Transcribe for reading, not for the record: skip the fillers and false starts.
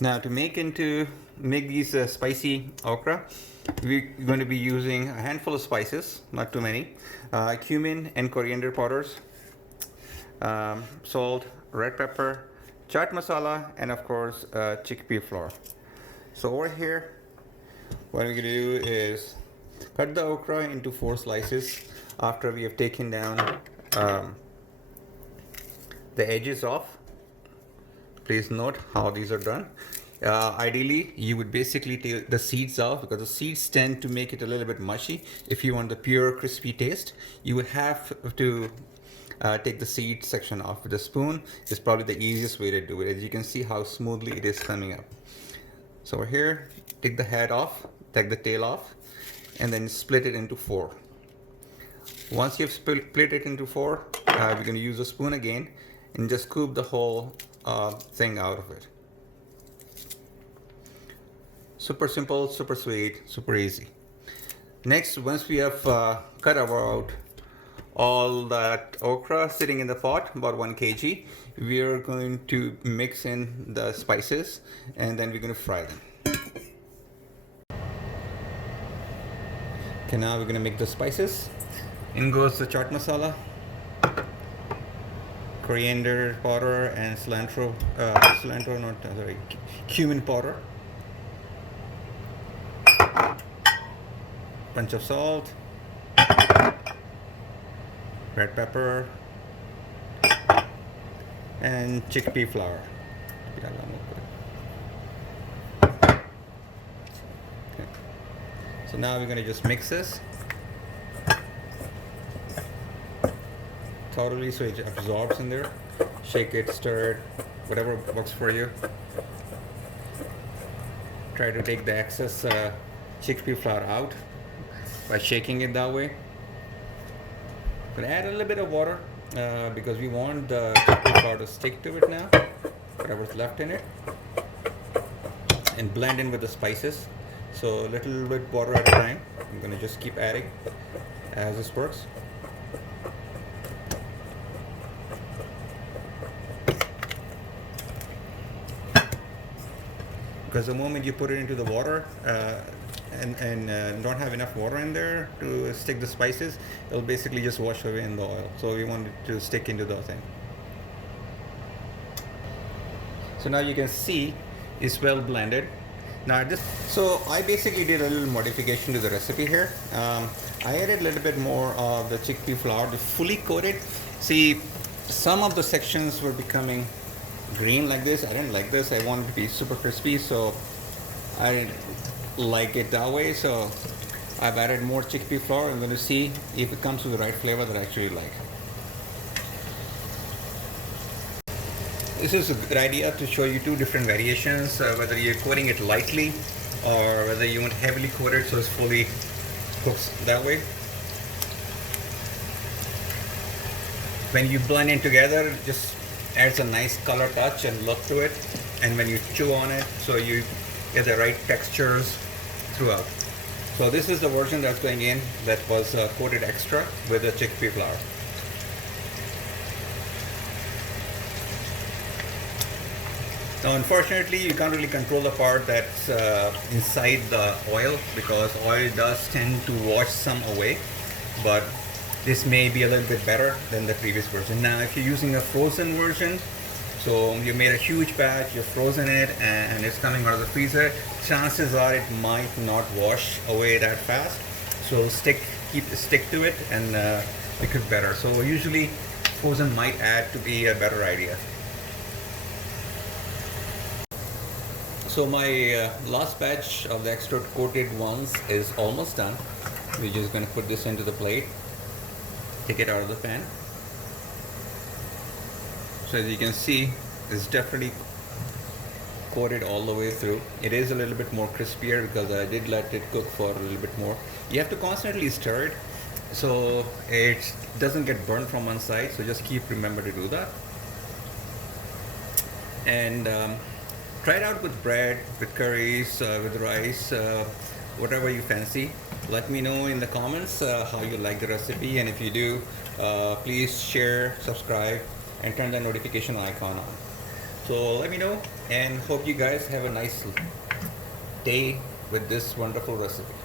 Now to make these spicy okra, we're going to be using a handful of spices, not too many, cumin and coriander powders, salt, red pepper, chaat masala, and of course chickpea flour. So over here, what we're going to do is cut the okra into 4 slices after we have taken down um, the edges off. Please note how these are done. Ideally, you would basically take the seeds off because the seeds tend to make it a little bit mushy. If you want the pure crispy taste, you would have to take the seed section off with a spoon. Is probably the easiest way to do it. As you can see how smoothly it is coming up. So over here, take the head off, take the tail off, and then split it into 4. Once you've split it into 4, we're going to use a spoon again and just scoop the whole thing out of it. Super simple, super sweet, super easy. Next, once we have cut out all that okra sitting in the pot, about 1 kg, we are going to mix in the spices and then we're going to fry them. Okay, now we're going to make the spices. In goes the chaat masala, coriander powder, and cumin powder. Bunch of salt, red pepper, and chickpea flour. Okay. So now we're going to just mix this thoroughly so it absorbs in there. Shake it, stir it, whatever works for you. Try to take the excess chickpea flour out by shaking it that way. But add a little bit of water because we want the chickpea flour to stick to it now, whatever's left in it, and blend in with the spices. So a little bit water at a time. I'm going to just keep adding as this works. Because the moment you put it into the water and don't have enough water in there to stick the spices, it'll basically just wash away in the oil. So we want it to stick into the thing. So now you can see it's well blended. Now so I basically did a little modification to the recipe here. I added a little bit more of the chickpea flour to fully coat it. See, some of the sections were becoming green like this. I didn't like this. I wanted it to be super crispy, so I didn't like it that way. So I've added more chickpea flour. I'm going to see if it comes with the right flavor that I actually like. This is a good idea to show you 2 different variations, whether you're coating it lightly or whether you want heavily coated so it's fully cooked that way. When you blend in together, it just adds a nice color touch and look to it, and when you chew on it, so you get the right textures throughout. So this is the version that's going in that was coated extra with the chickpea flour. Now unfortunately you can't really control the part that's inside the oil because oil does tend to wash some away, but this may be a little bit better than the previous version. Now if you're using a frozen version, so you made a huge batch, you've frozen it and it's coming out of the freezer, chances are it might not wash away that fast. So stick to it and make it better. So usually frozen might add to be a better idea. So my last batch of the extra coated ones is almost done. We're just going to put this into the plate, take it out of the pan. So as you can see, it's definitely coated all the way through. It is a little bit more crispier because I did let it cook for a little bit more. You have to constantly stir it so it doesn't get burnt from one side, so just remember to do that. And try it out with bread, with curries, with rice, whatever you fancy. Let me know in the comments how you like the recipe, and if you do, please share, subscribe, and turn the notification icon on. So let me know, and hope you guys have a nice day with this wonderful recipe.